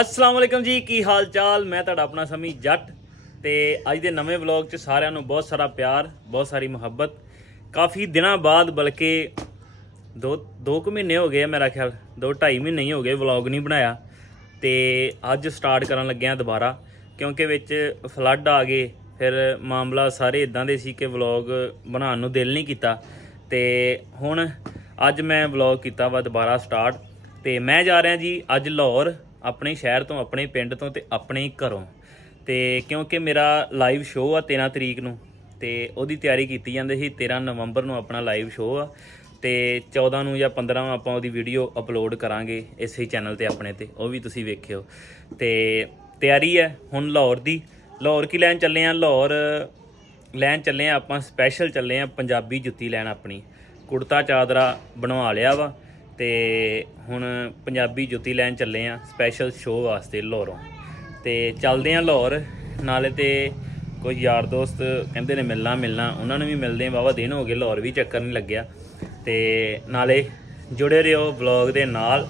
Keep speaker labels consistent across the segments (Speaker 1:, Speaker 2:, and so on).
Speaker 1: ਅਸਲਾਮ ਵਾਲੇਕਮ ਜੀ, ਕੀ ਹਾਲ ਚਾਲ ਮੈਂ ਤੁਹਾਡਾ ਆਪਣਾ ਸਮੀ ਜੱਟ ਤੇ ਅੱਜ ਦੇ ਨਵੇਂ ਵਲੌਗ 'ਚ ਸਾਰਿਆਂ ਨੂੰ ਬਹੁਤ ਸਾਰਾ ਪਿਆਰ, ਬਹੁਤ ਸਾਰੀ ਮੁਹੱਬਤ। ਕਾਫੀ ਦਿਨਾਂ ਬਾਅਦ ਬਲਕਿ ਦੋ ਦੋ ਕੁ ਮਹੀਨੇ ਹੋ ਗਏ ਆ ਮੇਰਾ ਖਿਆਲ, ਦੋ ਢਾਈ ਮਹੀਨੇ ਹੀ ਹੋ ਗਏ ਵਲੌਗ ਨਹੀਂ ਬਣਾਇਆ। ਤੇ ਅੱਜ ਸਟਾਰਟ ਕਰਨ ਲੱਗੇ ਆ ਦੁਬਾਰਾ, ਕਿਉਂਕਿ ਵਿੱਚ ਫਲੱਡ ਆ ਗਏ, ਫਿਰ ਮਾਮਲਾ ਸਾਰੇ ਇਦਾਂ ਦੇ ਸੀ ਕਿ ਵਲੌਗ ਬਣਾਉਣ ਨੂੰ ਦਿਲ ਨਹੀਂ ਕੀਤਾ। ਤੇ ਹੁਣ ਅੱਜ ਮੈਂ ਵਲੌਗ ਕੀਤਾ ਵਾ ਦੁਬਾਰਾ ਸਟਾਰਟ। ਤੇ ਮੈਂ ਜਾ ਰਿਹਾ ਜੀ ਅੱਜ ਲਾਹੌਰ ਆਪਣੇ ਸ਼ਹਿਰ ਤੋਂ, ਆਪਣੇ ਪਿੰਡ ਤੋਂ ਤੇ ਆਪਣੇ ਘਰੋਂ। ਤੇ ਕਿਉਂਕਿ ਮੇਰਾ ਲਾਈਵ ਸ਼ੋਅ ਆ 13 ਤਰੀਕ ਨੂੰ, ਤੇ ਉਹਦੀ ਤਿਆਰੀ ਕੀਤੀ ਜਾਂਦੀ ਸੀ 13 ਨਵੰਬਰ ਨੂੰ ਆਪਣਾ ਲਾਈਵ ਸ਼ੋਅ ਆ। ਤੇ 14 ਨੂੰ ਜਾਂ 15 ਨੂੰ ਆਪਾਂ ਉਹਦੀ ਵੀਡੀਓ ਅਪਲੋਡ ਕਰਾਂਗੇ ਇਸੇ ਚੈਨਲ ਤੇ ਆਪਣੇ ਤੇ, ਉਹ ਵੀ ਤੁਸੀਂ ਵੇਖਿਓ। ਤੇ ਤਿਆਰੀ ਹੈ ਹੁਣ ਲਾਹੌਰ ਦੀ। ਲਾਹੌਰ ਕੀ ਲੈਣ ਚੱਲੇ ਆ? ਲਾਹੌਰ ਲੈਣ ਚੱਲੇ ਆ ਆਪਾਂ ਸਪੈਸ਼ਲ ਚੱਲੇ ਆ ਪੰਜਾਬੀ ਜੁੱਤੀ ਲੈਣ ਆਪਣੀ। ਕੁੜਤਾ ਚਾਦਰਾ ਬਣਵਾ ਲਿਆ ਵਾ। ਤੇ ਹੁਣ ਪੰਜਾਬੀ ਜੁੱਤੀ ਲੈਣ ਚੱਲੇ ਆ ਸਪੈਸ਼ਲ ਸ਼ੋਅ ਵਾਸਤੇ ਲਾਹੌਰੋਂ। ਤੇ ਚੱਲਦੇ ਆ ਲਾਹੌਰ, ਨਾਲੇ ਤੇ ਕੋਈ ਯਾਰ ਦੋਸਤ ਕਹਿੰਦੇ ਨੇ ਮਿਲਣਾ ਮਿਲਣਾ, ਉਹਨਾਂ ਨੂੰ ਵੀ ਮਿਲਦੇ ਆ। ਵਾਵਾ ਦਿਨ ਹੋ ਗਏ, ਲਾਹੌਰ ਵੀ ਚੱਕਰ ਨਹੀਂ ਲੱਗਿਆ। ਤੇ ਨਾਲੇ ਜੁੜੇ ਰਹੋ ਵਲੌਗ ਦੇ ਨਾਲ।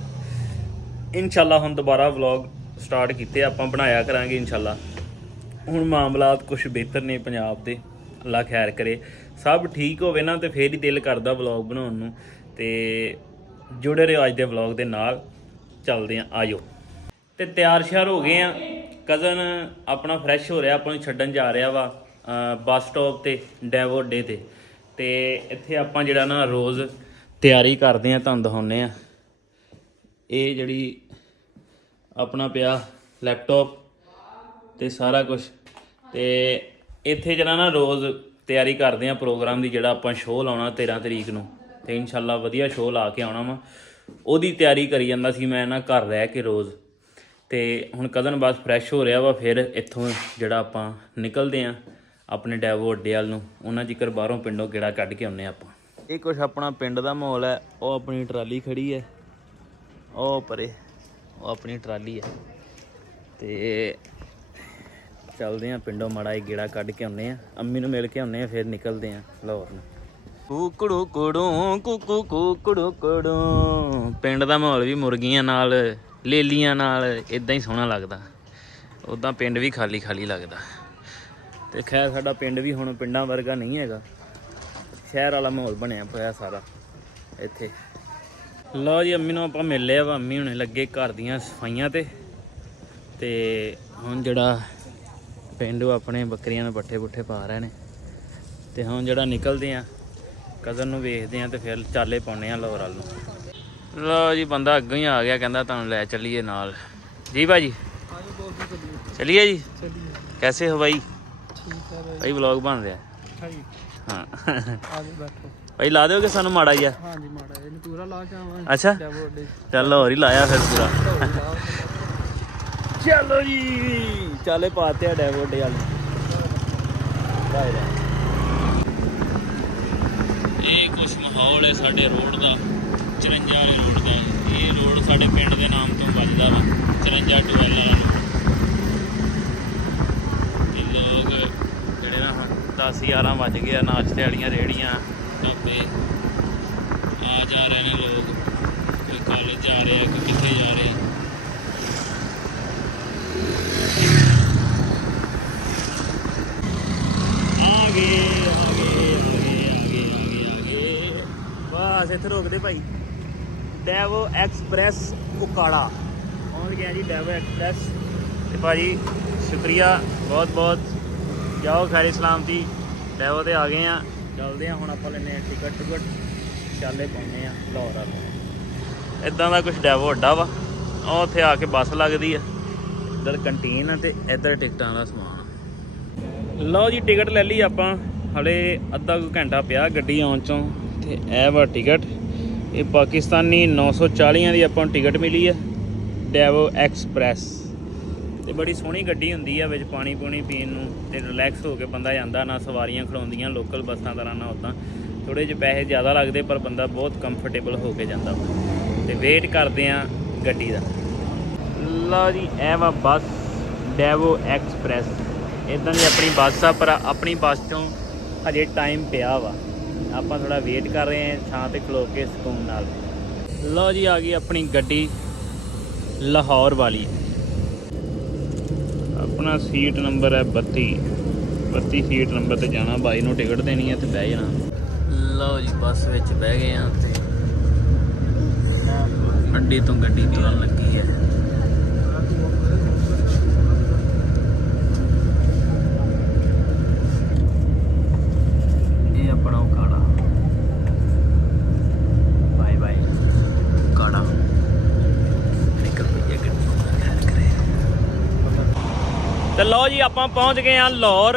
Speaker 1: ਇਨਸ਼ਾਅੱਲਾ ਹੁਣ ਦੁਬਾਰਾ ਵਲੌਗ ਸਟਾਰਟ ਕੀਤੇ, ਆਪਾਂ ਬਣਾਇਆ ਕਰਾਂਗੇ ਇਨਸ਼ਾਅੱਲਾ। ਹੁਣ ਮਾਮਲਾਤ ਕੁਝ ਬਿਹਤਰ ਨੇ ਪੰਜਾਬ ਦੇ, ਅੱਲਾ ਖੈਰ ਕਰੇ। ਸਭ ਠੀਕ ਹੋਵੇ ਨਾ ਤੇ ਫੇਰ ਹੀ ਦਿਲ ਕਰਦਾ ਵਲੌਗ ਬਣਾਉਣ ਨੂੰ। ਤੇ ਜੁੜੇ ਰਹੋ ਅੱਜ ਦੇ ਵਲੌਗ ਦੇ ਨਾਲ। ਚੱਲਦੇ ਆ ਆਜੋ। ਤੇ ਤਿਆਰ ਸ਼ਿਆਰ ਹੋ ਗਏ ਆ ਕਜ਼ਨ ਆਪਣਾ ਫਰੈਸ਼ ਹੋ ਰਿਹਾ, ਆਪਾਂ ਨੂੰ ਛੱਡਣ ਜਾ ਰਿਹਾ ਵਾ ਬੱਸ ਸਟਾਪ ਤੇ ਡੈਵੋ ਡੇ ਤੇ। ਤੇ ਇੱਥੇ ਆਪਾਂ ਜਿਹੜਾ ਨਾ ਰੋਜ਼ ਤਿਆਰੀ ਕਰਦੇ ਆ ਤੁਹਾਨੂੰ ਦਿਖਾਉਂਦੇ ਆ ਇਹ ਜਿਹੜੀ ਆਪਣਾ ਪਿਆ ਲੈਪਟਾਪ ਤੇ ਸਾਰਾ ਕੁਝ ਤੇ ਇੱਥੇ ਜਿਹੜਾ ਨਾ ਰੋਜ਼ ਤਿਆਰੀ ਕਰਦੇ ਆ ਪ੍ਰੋਗਰਾਮ ਦੀ ਜਿਹੜਾ ਆਪਾਂ ਸ਼ੋਅ ਲਾਉਣਾ 13 ਤਰੀਕ ਨੂੰ। ਤੇ ਇਨਸ਼ਾਅੱਲਾ ਵਧੀਆ ਸ਼ੋਅ ਲਾ ਕੇ ਆਉਣਾ ਵਾ। ਉਹਦੀ ਤਿਆਰੀ ਕਰੀ ਜਾਂਦਾ ਸੀ ਮੈਂ ਨਾ ਘਰ ਰਹਿ ਕੇ ਰੋਜ਼। ਤੇ ਹੁਣ ਕਦਨ ਬਸ ਫਰੈਸ਼ ਹੋ ਰਿਹਾ ਵਾ, ਫਿਰ ਇੱਥੋਂ ਜਿਹੜਾ ਆਪਾਂ ਨਿਕਲਦੇ ਆ ਆਪਣੇ ਡੈਵੋ ਅੱਡੇ ਵੱਲ ਨੂੰ, ਉਹਨਾਂ ਜਿਕਰ ਬਾਹਰੋਂ ਪਿੰਡੋਂ ਗੇੜਾ ਕੱਢ ਕੇ ਆਉਨੇ ਆਪਾਂ। ਇਹ ਕੁਝ ਆਪਣਾ ਪਿੰਡ ਦਾ ਮਾਹੌਲ ਹੈ, ਉਹ ਆਪਣੀ ਟਰਾਲੀ ਖੜੀ ਹੈ। ਉਹ ਪਰੇ, ਉਹ ਆਪਣੀ ਟਰਾਲੀ ਹੈ। ਤੇ ਚੱਲਦੇ ਆ ਪਿੰਡੋਂ ਮਾੜਾ ਇਹ ਗੇੜਾ ਕੱਢ ਕੇ ਆਉਨੇ ਆ, ਅੰਮੀ ਨੂੰ ਮਿਲ ਕੇ ਆਉਨੇ ਆ, ਫਿਰ ਨਿਕਲਦੇ ਆ ਲਾਹੌਰ ਨੂੰ। ਕੁਕੜੂ ਕੜੂ, ਕੁਕੂ ਕੁਕੜੂ ਕੁੜੂ। ਪਿੰਡ ਦਾ ਮਾਹੌਲ ਵੀ ਮੁਰਗੀਆਂ ਨਾਲ, ਲੇਲੀਆਂ ਨਾਲ ਇਦਾਂ ਹੀ ਸੋਹਣਾ ਲੱਗਦਾ। ਉਦਾਂ ਪਿੰਡ ਵੀ ਖਾਲੀ ਖਾਲੀ ਲੱਗਦਾ। ਤੇ ਖੈਰ ਸਾਡਾ ਪਿੰਡ ਵੀ ਹੁਣ ਪਿੰਡਾਂ ਵਰਗਾ ਨਹੀਂ ਹੈਗਾ। ਸ਼ਹਿਰ ਵਾਲਾ ਮਾਹੌਲ ਬਣਿਆ ਪਿਆ ਸਾਰਾ ਇੱਥੇ। ਲਓ ਜੀ, ਅੰਮੀ ਨੂੰ ਆਪਾਂ ਮਿਲ ਲਿਆ ਵਾ। ਅੰਮੀ ਹੁਣੇ ਲੱਗੇ ਘਰ ਦੀਆਂ ਸਫਾਈਆਂ ਤੇ। ਤੇ ਹੁਣ ਜਿਹੜਾ ਪਿੰਡ ਆਪਣੇ ਬੱਕਰੀਆਂ ਨੂੰ ਪੱਠੇ ਪੁੱਠੇ ਪਾ ਰਹੇ ਨੇ। ਤੇ ਹੁਣ ਜਿਹੜਾ ਨਿਕਲਦੇ ਆ ਕਜ਼ਨ ਨੂੰ ਵੇਖਦੇ ਆ ਤੇ ਫਿਰ ਚਾਲੇ ਪਾਉਣੇ ਆ ਲਾਹੌਰ ਨੂੰ। ਲੋ ਜੀ, ਬੰਦਾ ਅੱਗੋਂ ਹੀ ਆ ਗਿਆ, ਕਹਿੰਦਾ ਤੁਹਾਨੂੰ ਲੈ ਚੱਲੀਏ ਨਾਲ। ਜੀ ਭਾਜੀ? ਚਲਿਏ ਜੀ? ਕੈਸੇ ਹੋ ਭਾਈ
Speaker 2: ਠੀਕ ਹੈ
Speaker 1: ਭਾਈ ਬਣ ਰਿਹਾ।
Speaker 2: ਭਾਈ
Speaker 1: ਲਾ ਦਿਓਗੇ ਸਾਨੂੰ ਮਾੜਾ ਜਿਹਾ?
Speaker 2: ਹਾਂਜੀ ਮਾੜਾ ਇਹਨੂੰ ਪੂਰਾ ਲਾ ਕੇ ਆਵਾਂ
Speaker 1: ਅੱਛਾ। ਚੱਲ ਹੋਰ ਹੀ ਲਾਇਆ ਫਿਰ ਪੂਰਾ। ਚੱਲੋ ਜੀ, ਚਾਲੇ ਪਾਤੇ ਆ ਡੈਵੋਡੇ ਵਾਲੇ। ਬਾਏ। ਇਹ ਕੁਛ ਮਾਹੌਲ ਹੈ, ਸਾਡੇ ਰੋਡ ਦਾ 54 ਵਾਲੇ ਰੋਡ ਦਾ। ਇਹ ਰੋਡ ਸਾਡੇ ਪਿੰਡ ਦੇ ਨਾਮ ਤੋਂ ਵੱਜਦਾ ਵਾ 54 ਟੂਐਲ ਵਾਲਾ ਰੋਡ। ਇਹ ਲੋਕ ਜਿਹੜੇ ਨਾ ਹੁਣ 10 11 ਵੱਜ ਗਏ ਆ ਨਾਸ਼ਤੇ ਵਾਲੀਆਂ ਰੇੜੀਆਂ ਢਾਬੇ ਆ ਜਾ ਰਹੇ ਨੇ ਲੋਕ। ਕੋਈ ਕਾਲਜ ਜਾ ਰਹੇ ਆ ਕੋਈ ਕਿੱਥੇ ਜਾ ਰਹੇ ਆ ਆ ਗਏ ਆ ਗਏ ਆ ਗਏ ਆ ਗਏ ਆ ਗਏ ਆ ਗਏ ਬਸ ਇੱਥੇ ਰੋਕਦੇ ਭਾਈ। ਡੈਵੋ ਐਕਸਪ੍ਰੈਸ ਉਕਾੜਾ ਪਹੁੰਚ ਗਿਆ ਜੀ ਡੈਵੋ ਐਕਸਪ੍ਰੈਸ ਤੇ ਭਾਜੀ, ਸ਼ੁਕਰੀਆ ਬਹੁਤ ਬਹੁਤ। ਜਾਓ ਖੈਰ ਸਲਾਮਤੀ ਡੈਵੋ ਤੇ ਆ ਗਏ ਆ। ਚੱਲਦੇ ਆ, ਹੁਣ ਆਪਾਂ ਲੈਨੇ ਆ ਟਿਕਟ ਟਿਕਟ। ਚਾਲੇ ਪਾਉਨੇ ਆ ਲਾਹੌਰ ਆ ਇਦਾਂ ਦਾ ਕੁਝ ਡੈਵੋ ਅੱਡਾ ਵਾ। ਉਹ ਉੱਥੇ ਆ ਕੇ ਬੱਸ ਲੱਗਦੀ ਆ। ਇੱਧਰ ਕੰਟੀਨ ਆ ਤੇ ਇੱਧਰ ਟਿਕਟਾਂ ਦਾ ਸਮਾਨ ਲਓ ਜੀ, ਟਿਕਟ ਲੈ ਲਈ ਆਪਾਂ। ਹਲੇ ਅੱਧਾ ਕੁ ਘੰਟਾ ਪਿਆ ਗੱਡੀ ਆਉਣ ਚੋਂ। ਤੇ ਇਹ ਵਾ ਟਿਕਟ। ਇਹ ਪਾਕਿਸਤਾਨੀ 940 ਦੀ ਆਪਾਂ ਨੂੰ ਟਿਕਟ ਮਿਲੀ ਆ, ਡੈਵੋ ਐਕਸਪ੍ਰੈਸ। ਤੇ ਬੜੀ ਸੋਹਣੀ ਗੱਡੀ ਹੁੰਦੀ ਆ, ਵਿੱਚ ਪਾਣੀ ਪੂਣੀ ਪੀਣ ਨੂੰ ਤੇ ਰਿਲੈਕਸ ਹੋ ਕੇ ਬੰਦਾ ਜਾਂਦਾ, ਨਾ ਸਵਾਰੀਆਂ ਖੜਾਉਂਦੀਆਂ ਲੋਕਲ ਬੱਸਾਂ ਤਰ੍ਹਾਂ ਨਾ ਉਦਾਂ ਥੋੜੇ ਜਿਹੇ ਪੈਸੇ ਜ਼ਿਆਦਾ ਲੱਗਦੇ, ਪਰ ਬੰਦਾ ਬਹੁਤ ਕੰਫਰਟੇਬਲ ਹੋ ਕੇ ਜਾਂਦਾ। ਵਾ। ਤੇ ਵੇਟ ਕਰਦੇ ਆ ਗੱਡੀ ਦਾ। ਲਓ ਜੀ, ਇਹ ਵਾ ਬੱਸ, ਡੈਵੋ ਐਕਸਪ੍ਰੈਸ। ਇਦਾਂ ਦੀ ਆਪਣੀ ਬੱਸ ਆ, ਪਰ ਆਪਣੀ ਬੱਸ ਤੋਂ ਹਜੇ ਟਾਈਮ ਪਿਆ ਵਾ। ਆਪਾਂ ਥੋੜਾ ਵੇਟ ਕਰ ਰਹੇ ਹਾਂ ਥਾਂ ਤੇ ਖਲੋ ਕੇ ਸਕੂਨ ਨਾਲ। ਲਓ ਜੀ, ਆ ਗਈ ਆਪਣੀ ਗੱਡੀ ਲਾਹੌਰ ਵਾਲੀ। ਆਪਣਾ ਸੀਟ ਨੰਬਰ ਹੈ 32 32 ਸੀਟ ਨੰਬਰ ਤੇ ਜਾਣਾ, ਬਾਈ ਨੂੰ ਟਿਕਟ ਦੇਣੀ ਹੈ ਤੇ ਬਹਿ ਜਾਣਾ। ਲਓ ਜੀ, ਬੱਸ ਵਿੱਚ ਬਹਿ ਗਏ ਆ ਤੇ ਅੱਡੇ ਤੋਂ ਗੱਡੀ ਵੀ ਲੱਗੀ ਹੈ ਇਹ ਆਪਣਾ ਉਕਾੜਾ ਬਾਏ ਬਾਏ ਉਕਾੜਾ ਨਿਕਲ ਪਈ ਗੱਡੀ ਨੂੰ ਖੈਰ ਕਰੇ ਤੇ ਲਓ ਜੀ, ਆਪਾਂ ਪਹੁੰਚ ਗਏ ਆ ਲਾਹੌਰ।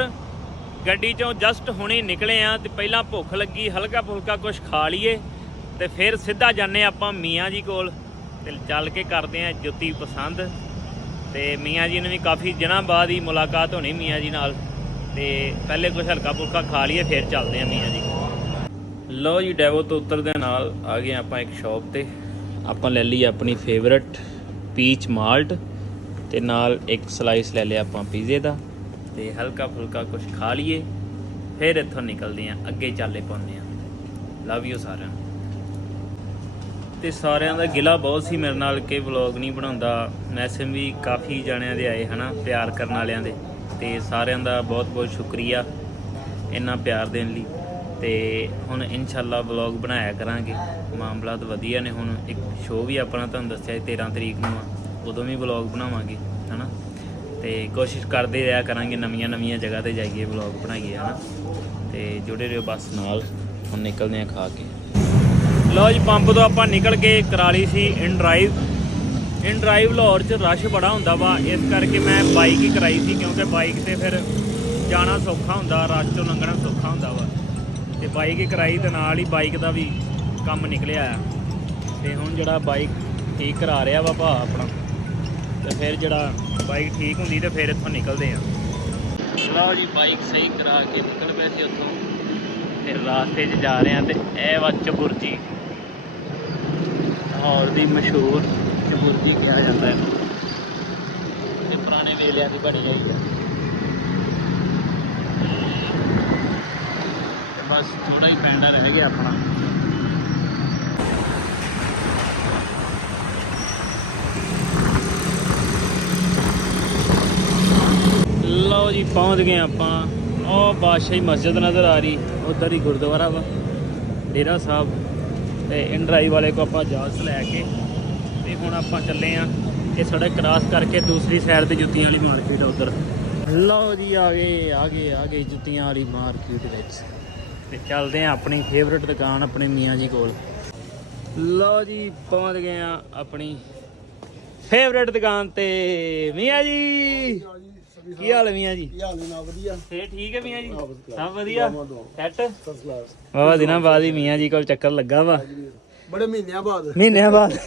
Speaker 1: ਗੱਡੀ ਚੋਂ ਜਸਟ ਹੁਣੇ ਨਿਕਲੇ ਆ ਤੇ ਪਹਿਲਾਂ ਭੁੱਖ ਲੱਗੀ ਹਲਕਾ ਫੁਲਕਾ ਕੁਝ ਖਾ ਲਈਏ ਤੇ ਫਿਰ ਸਿੱਧਾ ਜਾਂਦੇ ਆਪਾਂ ਮੀਆਂ ਜੀ ਕੋਲ ਤੇ ਚੱਲ ਕੇ ਕਰਦੇ ਆ ਜੁੱਤੀ ਪਸੰਦ। ਤੇ ਮੀਆਂ ਜੀ ਨੂੰ ਵੀ ਕਾਫੀ ਦਿਨਾਂ ਬਾਅਦ ਹੀ ਮੁਲਾਕਾਤ ਹੋਣੀ ਮੀਆਂ ਜੀ ਨਾਲ ਤੇ ਪਹਿਲੇ ਕੁਝ ਹਲਕਾ ਫੁਲਕਾ ਖਾ ਲਈਏ, ਫਿਰ ਚੱਲਦੇ ਆ ਮੀਆਂ ਜੀ। ਲਓ ਜੀ, ਡੈਵੋ ਤੋਂ ਉਤਰਦੇ ਨਾਲ, ਆ ਗਏ ਆਪਾਂ ਇੱਕ ਸ਼ਾਪ ਤੇ। ਆਪਾਂ ਲੈ ਲਈ ਆਪਣੀ ਫੇਵਰਟ ਪੀਚ ਮਾਲਟ ਤੇ ਨਾਲ ਇੱਕ ਸਲਾਈਸ ਲੈ ਲਿਆ ਆਪਾਂ ਪੀਜ਼ੇ ਦਾ ਤੇ ਹਲਕਾ ਫੁਲਕਾ ਕੁਝ ਖਾ ਲਈਏ। ਫਿਰ ਇੱਥੋਂ ਨਿਕਲਦੇ ਆਂ ਅੱਗੇ ਚਾਲੇ ਪਾਉਂਦੇ ਆਂ ਲਵ ਯੂ ਸਾਰਿਆਂ ਨੂੰ। ਤੇ ਸਾਰਿਆਂ ਦਾ ਗਿਲਾ ਬਹੁਤ ਸੀ ਮੇਰੇ ਨਾਲ ਕਿ ਵਲੌਗ ਨਹੀਂ ਬਣਾਉਂਦਾ। ਮੈਸੇਜ ਵੀ ਕਾਫੀ ਜਾਣਿਆਂ ਦੇ ਆਏ ਹਨਾ, ਪਿਆਰ ਕਰਨ ਵਾਲਿਆਂ ਦੇ। ਤੇ ਸਾਰਿਆਂ ਦਾ ਬਹੁਤ ਬਹੁਤ ਸ਼ੁਕਰੀਆ ਇੰਨਾ ਪਿਆਰ ਦੇਣ ਲਈ। ਤੇ ਹੁਣ ਇਨਸ਼ਾਅੱਲਾ ਵਲੌਗ ਬਣਾਇਆ ਕਰਾਂਗੇ। ਮਾਮਲਾਤ ਵਧੀਆ ਨੇ, ਹੁਣ ਇੱਕ ਸ਼ੋਅ ਵੀ ਆਪਣਾ ਤੁਹਾਨੂੰ ਦੱਸਿਆ ਸੀ 13 ਤਰੀਕ ਨੂੰ ਆ। ਉਦੋਂ ਵੀ ਵਲੌਗ ਬਣਾਵਾਂਗੇ, ਹਨਾ? ਤੇ ਕੋਸ਼ਿਸ਼ ਕਰਦੇ ਰਿਹਾ ਕਰਾਂਗੇ ਨਵੀਆਂ ਨਵੀਆਂ ਜਗ੍ਹਾ ਤੇ ਜਾਈਏ ਵਲੌਗ ਬਣਾਈਏ, ਹਨਾ? ਤੇ ਜੁੜੇ ਰਹੋ ਬਸ ਨਾਲ, ਹੁਣ ਨਿਕਲਦੇ ਆ ਖਾ ਕੇ। ਲਓ ਜੀ, ਪੰਪ ਤੋਂ ਆਪਾਂ ਨਿਕਲ ਕੇ ਕਰਾਲੀ ਸੀ in drive in drive Lahore 'ਚ ਰਸ਼ ਬੜਾ ਹੁੰਦਾ ਵਾ, ਇਸ ਕਰਕੇ ਮੈਂ ਬਾਈਕ ਹੀ ਕਰਾਈ ਸੀ, ਕਿਉਂਕਿ ਬਾਈਕ ਤੇ ਫਿਰ ਜਾਣਾ ਸੌਖਾ ਹੁੰਦਾ, ਰਸ਼ ਤੋਂ ਲੰਘਣਾ ਸੌਖਾ ਹੁੰਦਾ ਵਾ। ਤੇ ਬਾਈਕ ਹੀ ਕਰਾਈ ਤੇ ਨਾਲ ਹੀ ਬਾਈਕ ਦਾ ਵੀ ਕੰਮ ਨਿਕਲਿਆ ਆ। ਤੇ ਹੁਣ ਜਿਹੜਾ ਬਾਈਕ ਠੀਕ ਕਰਾ ਰਿਹਾ ਵਾ ਭਾ ਆਪਣਾ। ਤੇ ਫਿਰ ਜਿਹੜਾ ਬਾਈਕ ਠੀਕ ਹੁੰਦੀ ਤੇ ਫਿਰ ਇੱਥੋਂ ਨਿਕਲਦੇ ਆ। ਲਓ ਜੀ ਬਾਈਕ ਸਹੀ ਕਰਾ ਕੇ ਨਿਕਲ ਪਏ ਸੀ ਉੱਥੋਂ। ਫਿਰ ਰਾਸਤੇ 'ਚ ਜਾ ਰਹੇ ਆ ਤੇ ਇਹ ਵਾ ਚਬੁਰਜੀ। ਲਾਹੌਰ ਦੀ ਮਸ਼ਹੂਰ ਚਬੁਰਜੀ ਕਿਹਾ ਜਾਂਦਾ ਹੈ। ਤੇ ਪੁਰਾਣੇ ਵੇਲਿਆਂ ਦੀ ਬਣੀ ਹੋਈ ਹੈ। ਤੇ ਬਸ ਥੋੜਾ ਹੀ ਪੈਂਡਾ ਰਹਿ ਗਿਆ ਆਪਣਾ। ਲਓ ਜੀ, ਪਹੁੰਚ ਗਏ ਆਪਾਂ। ਉਹ ਬਾਦਸ਼ਾਹੀ ਮਸਜਿਦ ਨਜ਼ਰ ਆ ਰਹੀ। ਉਧਰ ਹੀ ਗੁਰਦੁਆਰਾ ਵਾ, ਡੇਰਾ ਸਾਹਿਬ। ਤੇ ਇਨ ਡਰਾਈਵ ਵਾਲੇ ਕੋ ਆਪਾਂ ਇਜਾਜ਼ਤ ਲੈ ਕੇ ਤੇ ਹੁਣ ਆਪਾਂ ਚੱਲੇ ਆ ਇਹ ਸੜਕ ਕ੍ਰਾਸ ਕਰਕੇ ਦੂਸਰੀ ਸਾਈਡ ਤੇ ਜੁੱਤੀਆਂ ਵਾਲੀ ਮਾਰਕੀਟ ਆ ਉਧਰ। ਲਓ ਜੀ, ਆ ਗਏ ਆ ਗਏ ਆ ਗਏ ਜੁੱਤੀਆਂ ਵਾਲੀ ਮਾਰਕੀਟ ਵਿੱਚ। ਤੇ ਚੱਲਦੇ ਆ ਆਪਣੀ ਫੇਵਰਟ ਦੁਕਾਨ ਆਪਣੇ ਮੀਆਂ ਜੀ ਕੋਲ। ਲਓ ਜੀ, ਪਹੁੰਚ ਗਏ ਆ ਆਪਣੀ ਫੇਵਰਟ ਦੁਕਾਨ ਤੇ ਮੀਆਂ ਜੀ। ਕੀ ਹਾਲ ਹੈ ਮੀਆਂ ਜੀ?
Speaker 2: ਹਾਲ ਨਾ? ਵਧੀਆ।
Speaker 1: ਫੇਰ ਠੀਕ ਹੈ ਮੀਆਂ ਜੀ। ਸਭ ਵਧੀਆ। ਸੈੱਟ? ਵਾਵਾ ਦਿਨਾਂ ਬਾਅਦ ਹੀ ਮੀਆਂ ਜੀ ਕੋਲ ਚੱਕਰ ਲੱਗਾ ਵਾ।
Speaker 2: ਬੜੇ ਮਹੀਨਿਆਂ ਬਾਅਦ।
Speaker 1: ਮਹੀਨਿਆਂ ਬਾਅਦ।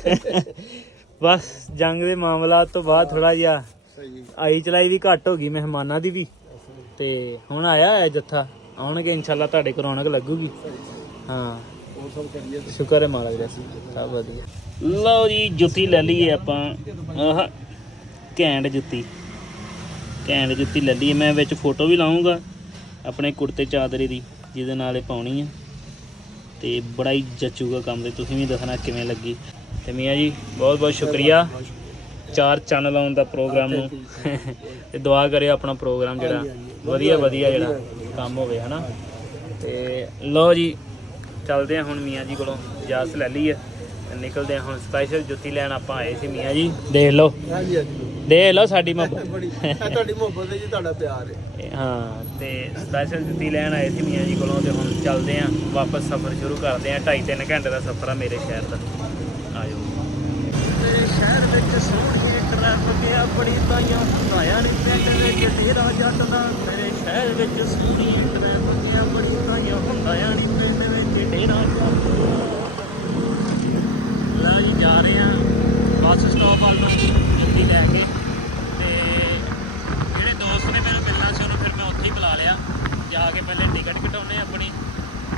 Speaker 1: ਬਸ ਜੰਗ ਦੇ ਮਾਮਲਾਤ ਤੋਂ ਬਾਅਦ ਥੋੜਾ ਜਿਹਾ
Speaker 2: ਸਹੀ
Speaker 1: ਆਈ ਚਲਾਈ ਵੀ ਘੱਟ ਹੋ ਗਈ ਮਹਿਮਾਨਾਂ ਦੀ ਵੀ। ਤੇ ਹੁਣ ਆਇਆ ਹੈ ਜੱਥਾ। ਆਉਣਗੇ ਇਨਸ਼ਾਅੱਲਾ ਤੁਹਾਡੇ ਕੋਲ ਰੌਣਕ ਲੱਗੂਗੀ। ਹਾਂ।
Speaker 2: ਹੋਰ ਸਭ ਕਰੀਏ
Speaker 1: ਸ਼ੁਕਰ ਹੈ ਮਾਲਕ ਦਾ ਸਭ ਵਧੀਆ। ਲਓ ਜੀ ਜੁੱਤੀ ਲੈ ਲਈਏ ਆਪਾਂ। ਆਹ ਘੈਂਟ ਜੁੱਤੀ। ਘੈਂਟ ਜੁੱਤੀ ਲੈ ਲਈਏ, ਮੈਂ ਵਿੱਚ ਫੋਟੋ ਵੀ ਲਾਉਂਗਾ ਆਪਣੇ ਕੁੜਤੇ ਚਾਦਰੇ ਦੀ, ਜਿਹਦੇ ਨਾਲ ਇਹ ਪਾਉਣੀ ਆ। ਤੇ ਬੜਾ ਹੀ ਜੱਚੂਗਾ ਕੰਮ ਤੇ, ਤੁਸੀਂ ਵੀ ਦੱਸਣਾ ਕਿਵੇਂ ਲੱਗੀ। ਤੇ ਮੀਆਂ ਜੀ ਬਹੁਤ ਬਹੁਤ ਸ਼ੁਕਰੀਆ। ਚਾਰ ਚੈਨਲ ਆਉਣ ਦਾ ਪ੍ਰੋਗਰਾਮ ਨੂੰ। ਤੇ ਦੁਆ ਕਰਿਓ ਆਪਣਾ ਪ੍ਰੋਗਰਾਮ ਜਿਹੜਾ ਵਧੀਆ ਵਧੀਆ ਜਿਹੜਾ ਕੰਮ ਹੋਵੇ, ਹਨਾ? ਤੇ ਲਓ ਜੀ, ਚੱਲਦੇ ਆ ਹੁਣ ਮੀਆਂ ਜੀ ਕੋਲੋਂ ਇਜਾਜ਼ਤ ਲੈ ਲਈ ਹੈ ਨਿਕਲਦੇ ਆ ਹੁਣ ਸਪੈਸ਼ਲ ਜੁੱਤੀ ਲੈਣ ਆਪਾਂ ਆਏ ਸੀ ਮੀਆਂ ਜੀ। ਦੇਖ ਲਓ।
Speaker 2: ਹਾਂਜੀ ਹਾਂਜੀ।
Speaker 1: ਦੇਖ ਲਓ ਸਾਡੀ ਮੁਹੱਬਤ।
Speaker 2: ਇਹ ਤੁਹਾਡੀ ਮੁਹੱਬਤ ਹੈ ਜੀ ਤੁਹਾਡਾ ਪਿਆਰ ਹੈ।
Speaker 1: ਹਾਂ ਤੇ ਸਪੈਸ਼ਲ ਜੁੱਤੀ ਲੈਣ ਆਏ ਸੀ ਮੀਆਂ ਜੀ ਕੋਲੋਂ ਤੇ ਹੁਣ ਚੱਲਦੇ ਆਂ ਵਾਪਸ ਸਫ਼ਰ ਸ਼ੁਰੂ ਕਰਦੇ ਆਂ 2.5 3 ਘੰਟੇ ਦਾ ਸਫ਼ਰ ਆ ਮੇਰੇ ਸ਼ਹਿਰ ਦਾ। ਆਜੋ। ਮੇਰੇ ਸ਼ਹਿਰ ਵਿੱਚ ਸੋਹਣੀ ਟ੍ਰੈਫਿਕ ਆ ਬੜੀ ਤਾਈਆਂ ਹੁੰਦਾਇਆ ਨਹੀਂ ਪਿੰਡ ਵਿੱਚ ਤੇਰਾ ਜੱਟ ਦਾ। ਮੇਰੇ ਸ਼ਹਿਰ ਵਿੱਚ ਸੋਹਣੀ ਟ੍ਰੈਫਿਕ ਆ ਬੜੀ ਤਾਈਆਂ ਹੁੰਦਾਇਆ ਨਹੀਂ ਪਿੰਡ ਵਿੱਚ ਡੇਰਾ ਲਾ ਜੀ ਜਾ ਰਹੇ ਆਂ ਬੱਸ ਸਟਾਪ ਵੱਲ ਨੂੰ ਲੈ ਕੇ ਤੇ ਜਿਹੜੇ ਦੋਸਤ ਨੇ ਮੈਨੂੰ ਮਿਲਣਾ ਸੀ ਉਹਨੂੰ ਫਿਰ ਮੈਂ ਲਿਆ। ਜਾ ਕੇ ਪਹਿਲੇ ਟਿਕਟ ਕਟਾਉਣੇ ਆਪਣੀ।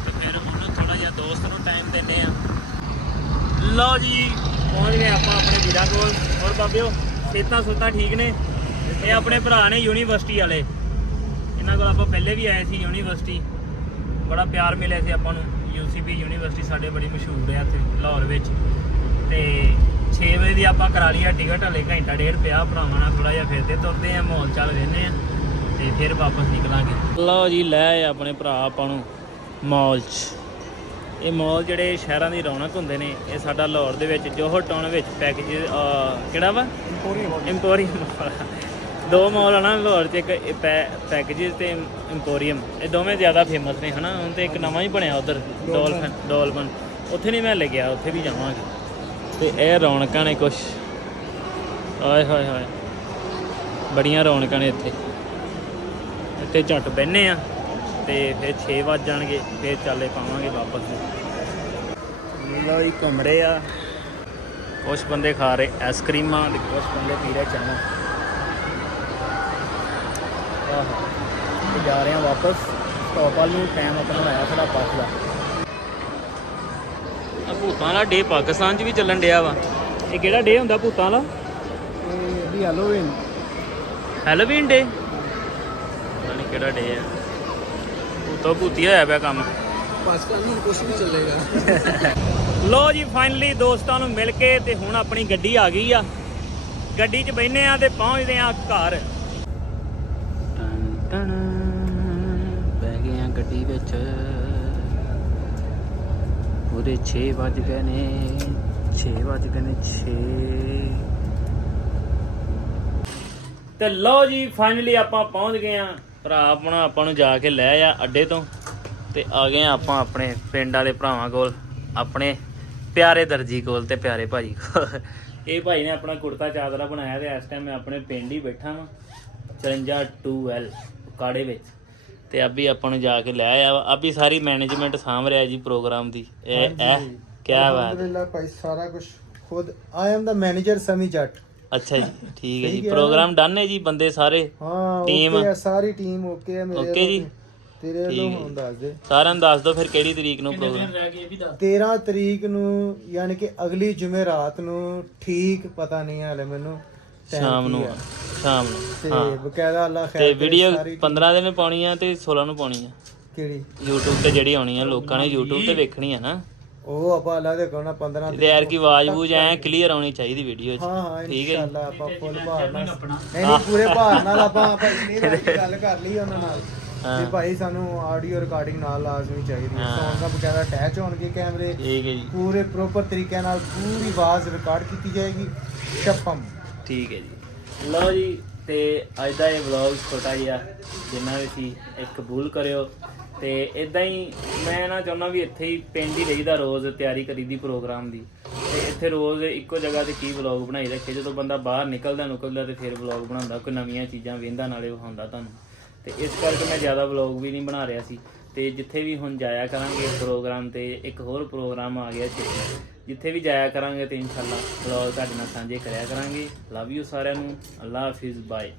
Speaker 1: ਤੇ ਫਿਰ ਉਹਨੂੰ ਥੋੜਾ ਜਿਹਾ ਦੋਸਤ ਨੂੰ ਟਾਈਮ ਦਿੰਨੇ ਆ। ਲਓ ਜੀ, ਪਹੁੰਚ ਗਏ ਆਪਾਂ ਆਪਣੇ ਵੀਰਾਂ ਕੋਲ। ਹੋਰ ਬਾਬਿਓ ਸੇਤਾਂ ਸੁੱਤਾਂ ਠੀਕ ਨੇ? ਇਹ ਆਪਣੇ ਭਰਾ ਨੇ ਯੂਨੀਵਰਸਿਟੀ ਵਾਲੇ। ਇਹਨਾਂ ਕੋਲ ਆਪਾਂ ਪਹਿਲੇ ਵੀ ਆਏ ਸੀ ਯੂਨੀਵਰਸਿਟੀ। ਬੜਾ ਪਿਆਰ ਮਿਲਿਆ ਸੀ ਆਪਾਂ ਨੂੰ। ਯੂਸੀਪੀ ਯੂਨੀਵਰਸਿਟੀ ਸਾਡੇ ਬੜੀ ਮਸ਼ਹੂਰ ਹੈ ਇੱਥੇ, ਲਾਹੌਰ ਵਿੱਚ। ਤੇ 6 ਵਜੇ ਦੀ ਆਪਾਂ ਕਰਾ ਲਈ ਆ ਟਿਕਟ, ਹਲੇ ਘੰਟਾ ਡੇਢ ਪਿਆ। ਭਰਾਵਾਂ ਨਾਲ ਥੋੜਾ ਜਿਹਾ ਫਿਰਦੇ ਤੁਰਦੇ ਆ, ਮਾਹੌਲ ਚੱਲ ਵੇਨੇ ਆ। ਤੇ ਫਿਰ ਵਾਪਸ ਨਿਕਲਾਂਗੇ। ਲਓ ਜੀ ਲੈ ਆਪਣੇ ਭਰਾ ਆਪਾਂ ਨੂੰ ਮਾਲ 'ਚ। ਇਹ ਮਾਲ ਜਿਹੜੇ ਸ਼ਹਿਰਾਂ ਦੀ ਰੌਣਕ ਹੁੰਦੇ ਨੇ ਇਹ ਸਾਡਾ ਲਾਹੌਰ ਦੇ ਵਿੱਚ ਜੋਹਰ ਟਾਊਨ ਵਿੱਚ ਪੈਕੇਜ ਕਿਹੜਾ ਵਾ? ਇੰਪੋਰੀਅਮ ਦੋ ਮਾਲ ਆ ਨਾ ਲਾਹੌਰ 'ਚ ਇੱਕ ਪੈਕੇजेस ਤੇ ਇੰਪੋਰੀਅਮ ਇਹ ਦੋਵੇਂ ਜ਼ਿਆਦਾ ਫੇਮਸ ਨੇ ਹਨਾ? ਹੁਣ ਤੇ ਇੱਕ ਨਵਾਂ ਹੀ ਬਣਿਆ ਉਧਰ ਡੋਲਫਨ ਡੋਲਫਨ ਉੱਥੇ ਨਹੀਂ ਮੈਂ ਲੱਗਿਆ ਉੱਥੇ ਵੀ ਜਾਵਾਂਗੇ। ਤੇ ਇਹ ਰੌਣਕਾਂ ਨੇ ਕੁਛ। ਆਏ ਹਾਏ ਹਾਏ। ਬੜੀਆਂ ਰੌਣਕਾਂ ਨੇ ਇੱਥੇ। ਇੱਥੇ ਝੱਟ ਬਹਿਨੇ ਆ ਤੇ ਫਿਰ 6 ਵੱਜ ਜਾਣਗੇ ਫਿਰ ਚਾਲੇ ਪਾਵਾਂਗੇ ਵਾਪਸ। ਲੋ ਜੀ ਘੁੰਮੜੇ ਆ। ਕੁਛ ਬੰਦੇ ਖਾ ਰਹੇ ਆਈਸਕ੍ਰੀਮਾਂ ਤੇ ਕੁਛ ਬੰਦੇ ਪੀ ਰਹੇ ਚਾਹਾਂ ਆਹਾ ਤੇ ਜਾ ਰਹੇ ਆ ਵਾਪਸ। ਸਟਾਪ ਵੱਲ ਨੂੰ ਟਾਈਮ ਆਪਣਾ ਹੋਇਆ ਥੋੜਾ ਬੱਸ ਦਾ। ਆ ਭੂਤਾਂ ਵਾਲਾ ਡੇ ਪਾਕਿਸਤਾਨ 'ਚ ਵੀ ਚੱਲਣ ਡਿਆ ਵਾ। ਇਹ ਕਿਹੜਾ ਡੇ ਹੁੰਦਾ ਭੂਤਾਂ ਵਾਲਾ?
Speaker 2: ਇਹ ਵੀ ਹੈਲੋਵੀਨ
Speaker 1: ਹੈਲੋਵੀਨ ਡੇ ਕਿਹੜਾ ਡੇ ਆ? ਭੂਤੋ ਭੂਤੀ ਹੋਇਆ ਪਿਆ ਕੰਮ।
Speaker 2: ਪਾਕਿਸਤਾਨ ਨੂੰ ਕੁਝ ਵੀ ਚੱਲੇਗਾ।
Speaker 1: ਲੋ ਜੀ ਫਾਈਨਲੀ ਦੋਸਤਾਂ ਨੂੰ ਮਿਲ ਕੇ ਤੇ ਹੁਣ ਆਪਣੀ ਗੱਡੀ ਆ ਗਈ ਆ। ਗੱਡੀ 'ਚ ਬੈਨੇ ਆ ਤੇ ਪਹੁੰਚਦੇ ਆ ਘਰ। ਟਨ ਟਨ ਬਹਿ ਗਏ ਆ ਗੱਡੀ ਵਿੱਚ। ਪੂਰੇ 6 ਵੱਜ ਗਏ ਨੇ 6 ਵੱਜ ਗਏ ਨੇ 6 ਤੇ ਲਓ ਜੀ ਫਾਈਨਲੀ ਆਪਾਂ ਪਹੁੰਚ ਗਏ ਆ। ਭਰਾ ਆਪਣਾ ਆਪਾਂ ਨੂੰ ਜਾ ਕੇ ਲੈ ਆ ਅੱਡੇ ਤੋਂ ਤੇ ਆ ਗਏ ਆ ਆਪਾਂ ਆਪਣੇ ਪਿੰਡ ਵਾਲੇ ਭਰਾਵਾਂ ਕੋਲ ਆਪਣੇ ਪਿਆਰੇ ਦਰਜੀ ਕੋਲ ਤੇ ਪਿਆਰੇ ਭਾਜੀ ਕੋਲ। ਇਹ ਭਾਈ ਨੇ ਆਪਣਾ ਕੁੜਤਾ ਚਾਦਰਾ ਬਣਾਇਆ ਤੇ ਇਸ ਟਾਈਮ ਮੈਂ ਆਪਣੇ ਪਿੰਡ ਹੀ ਬੈਠਾ ਵਾਂ 54 2L ਕਾੜੇ ਵਿੱਚ। ਤੇ ਅਭੀ ਆਪਾਂ ਨੂੰ ਜਾ ਕੇ ਲੈ ਵਾ। ਅਭੀ ਸਾਰੀ ਮੈਨੇਜਮੈਂਟ ਸਾਂਭ ਰਿਹਾ ਜੀ ਪ੍ਰੋਗਰਾਮ ਦੀ। ਇਹ ਇਹ ਕੀ ਬਾਤ। ਹੈ।
Speaker 2: ਅਲਹਮਦੁਲਿਲਾ ਭਾਈ ਸਾਰਾ ਕੁਝ ਖੁਦ ਆਈ ਐਮ ਦਾ ਮੈਨੇਜਰ ਸਮੀ ਜੱਟ।
Speaker 1: ਅੱਛਾ ਜੀ ਠੀਕ ਹੈ
Speaker 2: ਸਹੀ
Speaker 1: ਜੀ।
Speaker 2: ਕਿਹਾ।
Speaker 1: ਪ੍ਰੋਗਰਾਮ ਡਨ ਹੈ ਜੀ ਬੰਦੇ ਸਾਰੇ?
Speaker 2: ਹਾਂ
Speaker 1: Team?
Speaker 2: ਓਕੇ ਆ ਸਾਰੀ ਟੀਮ ਓਕੇ ਹੈ ਮੇਰੇ
Speaker 1: Okay ਜੀ।
Speaker 2: ਤੇਰੇ ਵੱਲੋਂ
Speaker 1: ਠੀਕ ਹੈ।
Speaker 2: ਹੁਣ ਦੱਸ ਦੇ।
Speaker 1: ਸਾਰਿਆਂ ਨੂੰ ਦੱਸ ਦਿਓ ਫਿਰ ਕਿਹੜੀ ਤਰੀਕ ਨੂੰ ਪ੍ਰੋਗਰਾਮ?
Speaker 2: 13 ਤਰੀਕ ਨੂੰ ਯਾਨੀ ਕਿ ਅਗਲੀ ਜੁਮੇਰਾਤ ਨੂੰ ਠੀਕ ਪਤਾ ਨਹੀਂ ਹਲੇ ਮੈਨੂੰ time
Speaker 1: ਸ਼ਾਮ
Speaker 2: ਕੀ
Speaker 1: ਨੂੰ
Speaker 2: ਹੈ।
Speaker 1: ਸ਼ਾਮ
Speaker 2: ਤੇ
Speaker 1: ਨੂੰ ਹਾਂ।
Speaker 2: ਬਕਾਇਦਾ ਅੱਲਾ ਖੈਰ
Speaker 1: ਤੇ
Speaker 2: ਕਰੇ
Speaker 1: ਵੀਡੀਓ
Speaker 2: ਸਾਰੀ
Speaker 1: 15 ਦਿਨ ਪਾਉਣੀ ਆ ਤੇ 16 ਨੂੰ ਪਾਉਣੀ ਆ।
Speaker 2: ਕਿਹੜੀ?
Speaker 1: YouTube ਤੇ ਜਿਹੜੀ ਆਉਣੀ ਆ ਲੋਕਾਂ ਨੇ YouTube ਤੇ ਵੇਖਣੀ ਆ ਨਾ।
Speaker 2: ਉਹ ਆਪਾਂ ਅੱਲਾ ਦੇ ਕੋਲ ਨਾ 15
Speaker 1: ਤੇ ਯਾਰ ਕੀ ਆਵਾਜ਼ ਬੂਝ ਐ ਕਲੀਅਰ ਆਉਣੀ ਚਾਹੀਦੀ ਵੀਡੀਓ 'ਚ।
Speaker 2: ਹਾਂ ਹਾਂ
Speaker 1: ਠੀਕ ਹੈ।
Speaker 2: ਇਨਸ਼ਾਅੱਲਾ ਆਪਾਂ ਫੁੱਲ ਭਾਰ ਨਾਲ ਨਹੀਂ ਨਹੀਂ ਪੂਰੇ ਭਾਰ ਨਾਲ ਆਪਾਂ ਆਪਾਂ ਇਸ ਲਈ ਗੱਲ ਕਰ ਲਈ ਉਹਨਾਂ ਨਾਲ। ਕਿ ਭਾਈ ਸਾਨੂੰ ਆਡੀਓ ਰਿਕਾਰਡਿੰਗ ਨਾਲ ਲਾਜ਼ਮੀ ਚਾਹੀਦੀ
Speaker 1: ਹੈ।
Speaker 2: ਸੌਂਗ ਦਾ ਬਕਾਇਦਾ ਅਟੈਚ ਹੋਣਗੇ ਕੈਮਰੇ
Speaker 1: ਠੀਕ ਹੈ ਜੀ।
Speaker 2: ਪੂਰੇ ਪ੍ਰੋਪਰ ਤਰੀਕੇ ਨਾਲ ਪੂਰੀ ਆਵਾਜ਼ ਰਿਕਾਰਡ ਕੀਤੀ ਜਾਏਗੀ। ਛੱਪਮ
Speaker 1: ਠੀਕ ਹੈ ਜੀ। ਲਓ ਜੀ ਤੇ ਅੱਜ ਦਾ ਇਹ ਵਲੌਗ ਛੋਟਾ ਜਿਹਾ ਜਿੰਨਾ ਵੀ ਸੀ ਇਹ ਕਬੂਲ ਕਰਿਓ। ਤੇ ਇਦਾਂ ਹੀ ਮੈਂ ਨਾ ਚਾਹੁੰਦਾ ਵੀ ਇੱਥੇ ਹੀ ਪਿੰਡ ਹੀ ਰਹੀਦਾ ਰੋਜ਼ ਤਿਆਰੀ ਕਰੀਦੀ ਪ੍ਰੋਗਰਾਮ ਦੀ। ਤੇ ਇੱਥੇ ਰੋਜ਼ ਇੱਕੋ ਜਗ੍ਹਾ ਤੇ ਕੀ ਵਲੌਗ ਬਣਾਈ ਰੱਖੇ, ਜਦੋਂ ਬੰਦਾ ਬਾਹਰ ਨਿਕਲਦਾ ਨਿਕਲਦਾ ਤੇ ਫਿਰ ਵਲੌਗ ਬਣਾਉਂਦਾ, ਕੋਈ ਨਵੀਆਂ ਚੀਜ਼ਾਂ ਵੇਂਦਾ ਨਾਲੇ ਵਿਖਾਉਂਦਾ ਤੁਹਾਨੂੰ। ਤੇ ਇਸ ਕਰਕੇ ਮੈਂ ਜ਼ਿਆਦਾ ਵਲੌਗ ਵੀ ਨਹੀਂ ਬਣਾ ਰਿਹਾ ਸੀ। ਤੇ ਜਿੱਥੇ ਵੀ ਹੁਣ ਜਾਇਆ ਕਰਾਂਗੇ ਪ੍ਰੋਗਰਾਮ ਤੇ ਇੱਕ ਹੋਰ ਪ੍ਰੋਗਰਾਮ ਆ ਗਿਆ ਛੇਤੀ ਜਿੱਥੇ ਵੀ ਜਾਇਆ ਕਰਾਂਗੇ ਤੇ ਇਨਸ਼ਾਅੱਲਾ ਵਲੌਗ ਤੁਹਾਡੇ ਨਾਲ ਸਾਂਝੇ ਕਰਿਆ ਕਰਾਂਗੇ। ਲਵ ਯੂ ਸਾਰਿਆਂ ਨੂੰ। ਅੱਲਾ ਹਾਫਿਜ਼ ਬਾਏ